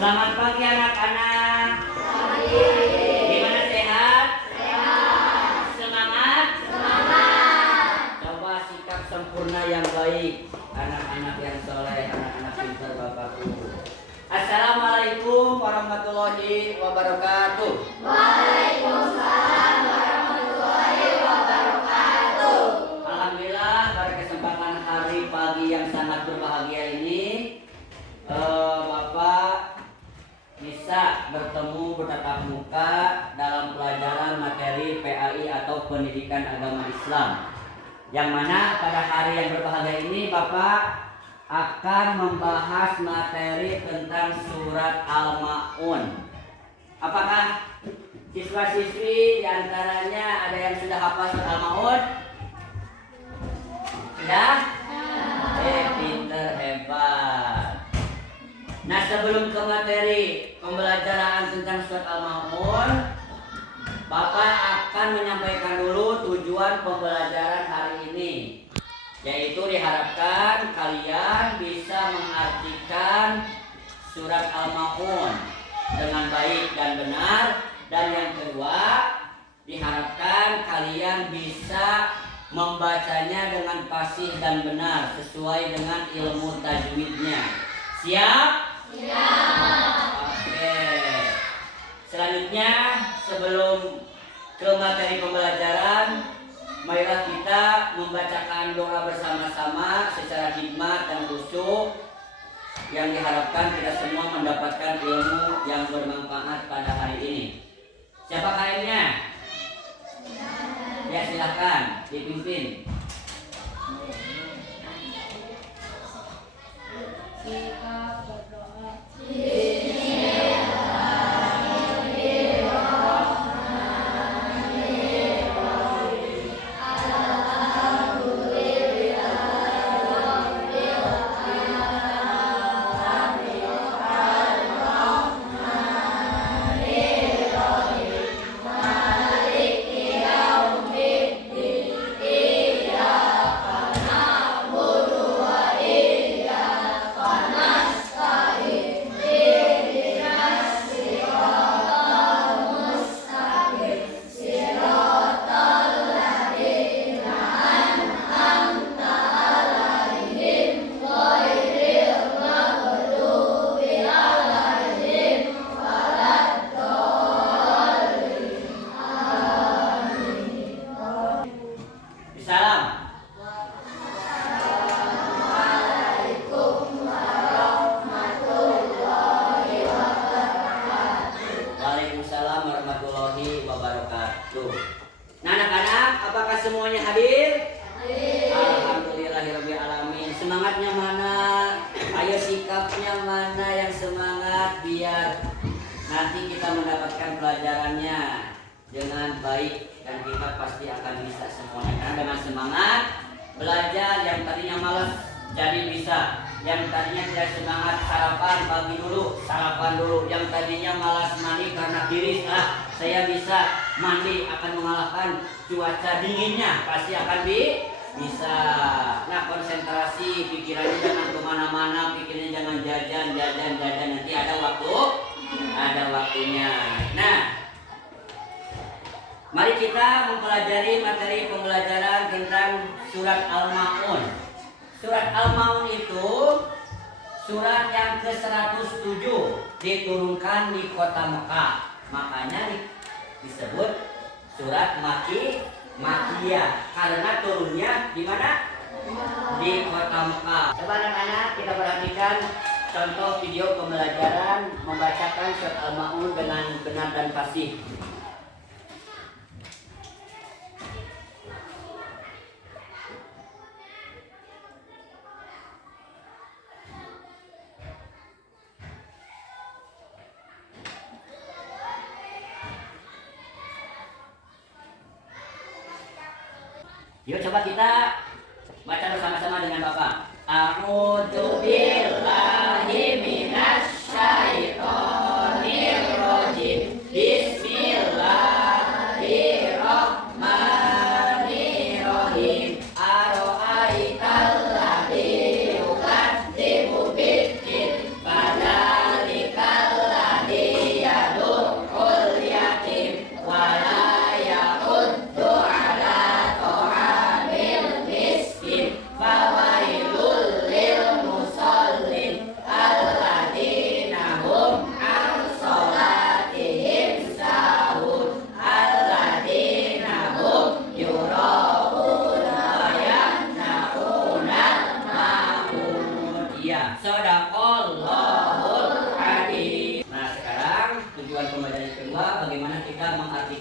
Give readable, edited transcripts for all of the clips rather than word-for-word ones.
Selamat pagi anak-anak. Gimana, sehat? Semangat? Coba sikap sempurna yang baik, anak-anak yang soleh, anak-anak pintar Bapakku. Assalamualaikum warahmatullahi wabarakatuh. Waalaikumsalam warahmatullahi wabarakatuh. Alhamdulillah, pada kesempatan hari pagi yang sangat berbahagia ini, Bapak bisa bertemu bertatap muka dalam pelajaran materi PAI atau Pendidikan Agama Islam. Yang mana pada hari yang berbahagia ini Bapak akan membahas materi tentang surat Al-Ma'un. Apakah siswa-siswi diantaranya ada yang sudah hafal surat Al-Ma'un? Sudah? Pinter, hebat. Nah, sebelum ke materi pembelajaran tentang surat Al-Ma'un, Bapak akan menyampaikan dulu tujuan pembelajaran hari ini, yaitu diharapkan kalian bisa mengartikan surat Al-Ma'un dengan baik dan benar. Dan yang kedua, diharapkan kalian bisa membacanya dengan fasih dan benar sesuai dengan ilmu tajwidnya. Siap? Siap. Oke. Selanjutnya, sebelum ke materi pembelajaran, marilah kita membacakan doa bersama-sama secara hikmat dan khusyuk yang diharapkan kita semua mendapatkan ilmu yang bermanfaat pada hari ini. Siapa kainnya? Ya, silahkan dipimpin. Kita berdoa. Nah, anak-anak, apakah semuanya hadir? Alhamdulillahirrabbilalamin. Semangatnya mana? Ayo sikapnya mana yang semangat, biar nanti kita mendapatkan pelajarannya dengan baik dan kita pasti akan bisa semuanya. Karena dengan semangat belajar, yang tadinya malas jadi bisa. Yang tadinya tidak semangat sarapan pagi dulu, sarapan dulu. Yang tadinya malas mandi karena tiris, saya bisa mandi, akan mengalahkan cuaca dinginnya, pasti akan bisa. Nah, konsentrasi, pikirannya jangan kemana-mana, pikirannya jangan jajan. Nanti ada waktunya. Nah, mari kita mempelajari materi pembelajaran tentang surat Al-Ma'un. Surat Al-Ma'un itu surat yang ke-107, diturunkan di kota Mekah. Makanya disebut surat Makiyah karena turunnya di mana? Di kota Mekah. Coba anak-anak kita perhatikan contoh video pembelajaran membacakan surat Al-Ma'un dengan benar dan fasih. Yuk coba kita baca bersama-sama dengan Bapak. A'udzu billahi minasy syaithanir rajim. Bismillahirrahmanirrahim. Ara'aital ladzi yukadzibu biddin, fadzalikal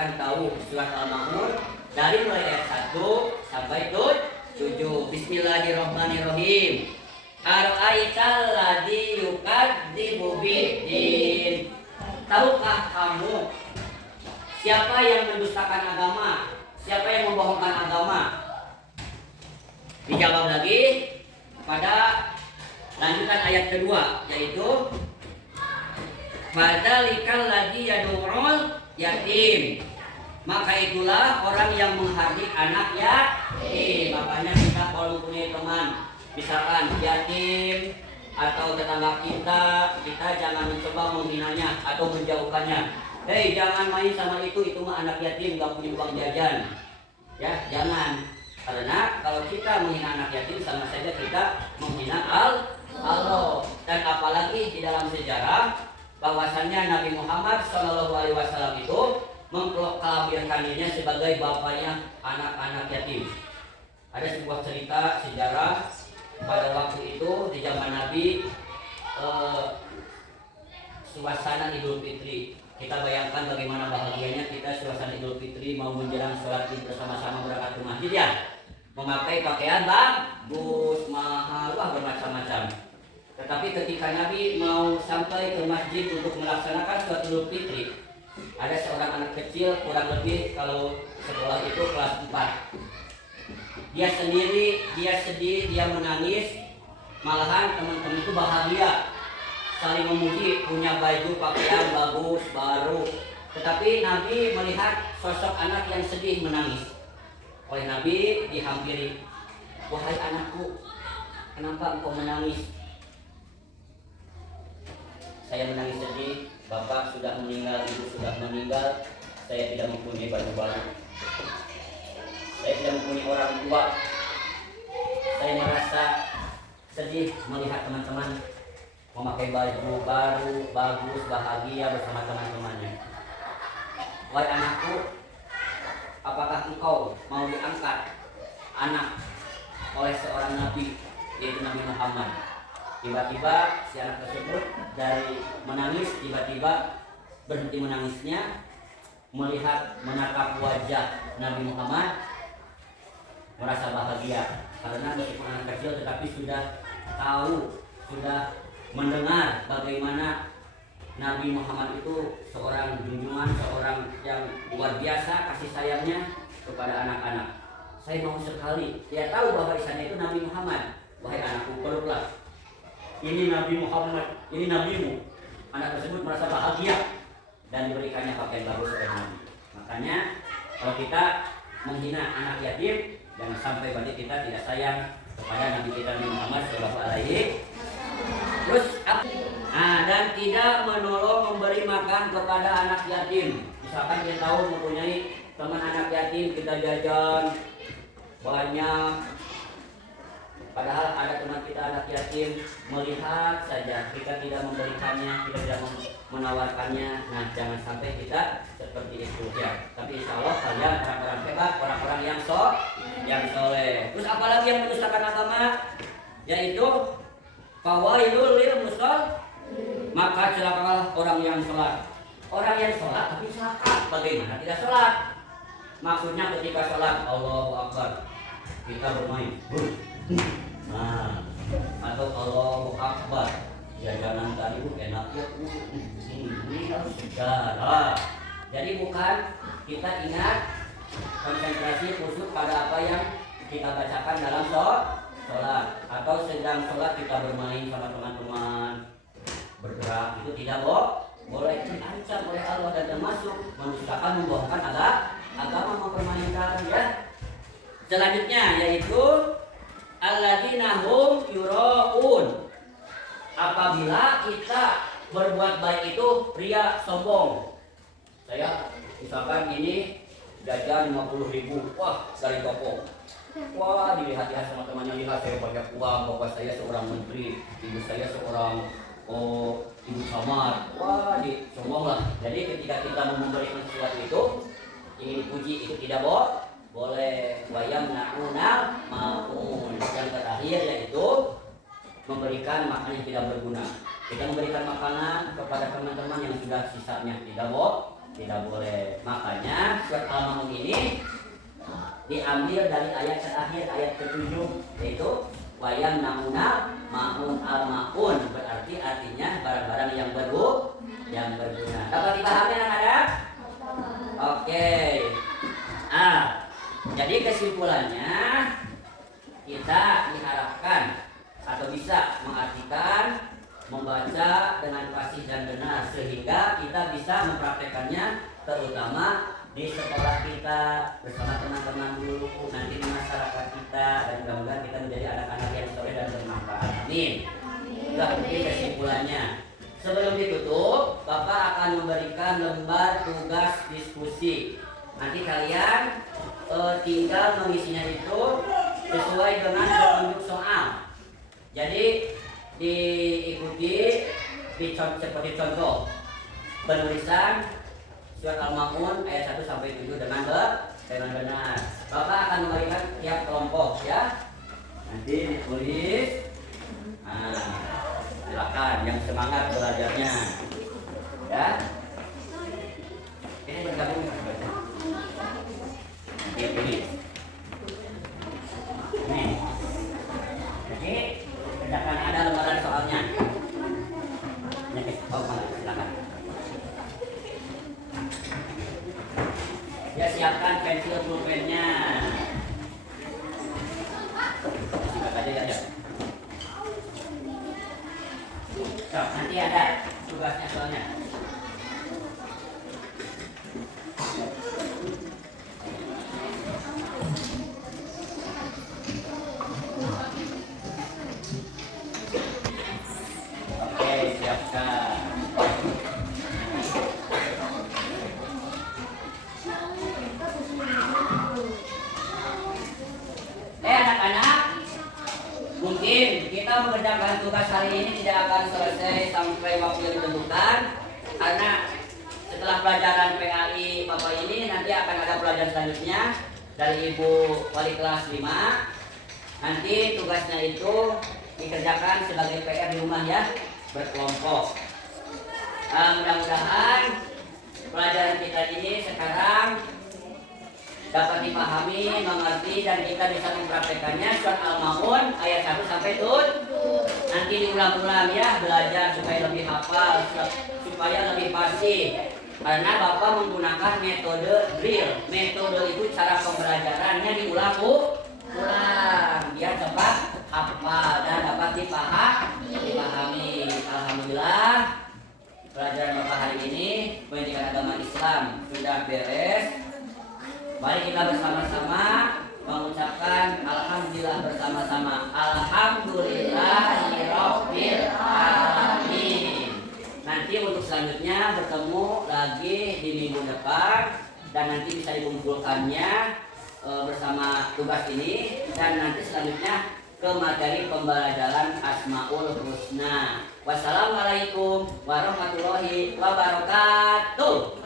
pastikan tahu surat Al-Ma'un dari mulai ayat 1 sampai 7. Bismillahirrahmanirrahim. Ara'aital ladzi yukadzibu biddin. Tahukah kamu siapa yang mendustakan agama? Siapa yang membohongkan agama? Dijawab lagi pada lanjutan ayat kedua, yaitu fadzalikal ladzi yad'ul yatim. Maka itulah orang yang menghardik anak yatim. Makanya kita kalau punya teman misalkan yatim atau tetangga kita jangan mencoba menghinanya atau menjauhkannya. Hei, jangan main sama itu mah anak yatim, gak punya uang jajan. Ya, jangan. Karena kalau kita menghina anak yatim sama saja kita menghina Allah. Dan apalagi di dalam sejarah bahwasannya Nabi Muhammad SAW itu mengproklamirkan dirinya sebagai bapaknya anak-anak yatim. Ada sebuah cerita sejarah pada waktu itu di zaman Nabi, suasana Idul Fitri. Kita bayangkan bagaimana bahagianya kita suasana Idul Fitri mau menjelang sholat Id bersama-sama berangkat ke masjid ya. Memakai pakaian bagus, mahal, wah bermacam-macam. Tetapi ketika Nabi mau sampai ke masjid untuk melaksanakan sholat Idul Fitri, ada seorang anak kecil kurang lebih kalau sekolah itu kelas 4. Dia sendiri, dia sedih, dia menangis. Malahan teman-teman itu bahagia, saling memuji, punya baju pakaian bagus, baru. Tetapi Nabi melihat sosok anak yang sedih menangis. Oleh Nabi dihampiri, wahai anakku, kenapa engkau menangis? Saya menangis sedih, bapak sudah meninggal, ibu sudah meninggal, saya tidak mempunyai baju baru. Saya tidak mempunyai orang tua. Saya merasa sedih melihat teman-teman memakai baju baru, bagus, bahagia bersama teman-temannya. Wahai anakku, apakah engkau mau diangkat anak oleh seorang nabi, yaitu Nabi Muhammad? Tiba-tiba si anak tersebut dari menangis tiba-tiba berhenti menangisnya, melihat menatap wajah Nabi Muhammad, merasa bahagia karena meskipun anak kecil tetapi sudah tahu, sudah mendengar bagaimana Nabi Muhammad itu seorang junjungan, seorang yang luar biasa kasih sayangnya kepada anak-anak. Saya mau sekali dia tahu bahwa di sana itu Nabi Muhammad. Wahai anakku, peluklah. Ini Nabi Muhammad, ini nabimu. Anak tersebut merasa bahagia dan diberikannya pakaian baru oleh Nabi. Makanya kalau kita menghina anak yatim, jangan sampai berarti kita tidak sayang kepada Nabi kita Nabi Muhammad SAW. Terus dan tidak menolong memberi makan kepada anak yatim. Misalkan kita tahu mempunyai teman anak yatim, kita jajan banyak, padahal ada teman kita anak yatim, melihat saja kita tidak memberikannya, kita tidak menawarkannya. Nah, jangan sampai kita seperti itu ya. Tapi insya Allah kalian orang-orang hebat, orang-orang yang soleh. Terus apalagi yang mendustakan agama, yaitu fawailul lil musallin. Maka celakalah orang yang sholat. Orang yang sholat tapi celaka, bagaimana tidak sholat? Maksudnya ketika sholat Allahu Akbar kita bermain, nah, atau Allahu Akbar jajanan tadi enak ya, ini harus sejarah. Jadi bukan kita ingat, konsentrasi khusus pada apa yang kita bacakan dalam sholat, atau sedang sholat kita bermain sama teman-teman, bergerak, itu tidak boleh, diancam oleh Allah dan termasuk mendustakan, membohongkan agama, mempermainkan ya. Selanjutnya yaitu alladzina hum yuraun. Apabila kita berbuat baik itu ria, sombong. Saya misalkan ini jajan 50.000, wah dari toko. Wah, dilihat-lihat sama temannya, lihat saya banyak uang, bapak saya seorang menteri, ibu saya seorang ibu samar. Wah, sombong lah. Jadi ketika kita memberikan sesuatu itu ingin dipuji, itu tidak boleh. Wayam na'unal ma'un. Yang terakhir yaitu memberikan makanan yang tidak berguna. Kita memberikan makanan kepada teman-teman yang sudah sisanya, tidak Tidak boleh. Makanya surat Al-Maun ini diambil dari ayat terakhir, ayat ke-7, yaitu wayam nauna maun al-maun, berarti artinya barang-barang yang berguna. Dapat dipahami anak-anak? Oke. Jadi kesimpulannya kita diharapkan atau bisa mengartikan, membaca dengan fasih dan benar sehingga kita bisa mempraktekannya terutama di sekolah kita bersama teman-teman guru, nanti di masyarakat kita, dan mudah-mudahan kita menjadi anak-anak yang soleh dan bermanfaat. Amin. Sudah mungkin kesimpulannya. Sebelum ditutup, Bapak akan memberikan lembar tugas diskusi. Nanti kalian tinggal mengisinya itu sesuai dengan petunjuk soal. Jadi diikuti seperti contoh penulisan surat Al-Maun ayat 1 sampai 7 dengan benar. Bapak akan memberikan tiap kelompok ya. Nanti ditulis. Silakan yang semangat belajarnya. Ya. Ini bergabung ini. Jadi kerjakan ada lembaran soalnya. Silakan. Ya, siapkan pensil pulpennya. Silakan aja ya. So, nanti ada tugasnya soalnya. Oke, siapkan. Anak-anak, mungkin kita mengerjakan tugas hari ini tidak akan selesai sampai waktu yang ditentukan, karena setelah pelajaran PAI Bapak ini nanti akan ada pelajaran selanjutnya dari Ibu Wali kelas 5. Nanti tugasnya itu dikerjakan sebagai PR di rumah ya, berkelompok. Mudah-mudahan pelajaran kita ini sekarang dapat dipahami, mengerti, dan kita bisa mempraktekannya. Surat Al-Maun ayat 1 sampai 7. Nanti diulang-ulang ya, belajar supaya lebih hafal, supaya lebih fasih. Karena Bapak menggunakan metode drill. Metode itu cara pembelajarannya diulang-ulang biar cepat hafal dan dapat dipahami. Alhamdulillah, pelajaran Bapak hari ini pendidikan agama Islam sudah beres. Mari kita bersama-sama mengucapkan alhamdulillah bersama-sama. Alhamdulillahirabbil alamin. Nanti untuk selanjutnya bertemu lagi di minggu depan dan nanti bisa dikumpulkannya bersama tugas ini, dan nanti selanjutnya ke materi pembelajaran Asmaul Husna. Wassalamualaikum warahmatullahi wabarakatuh.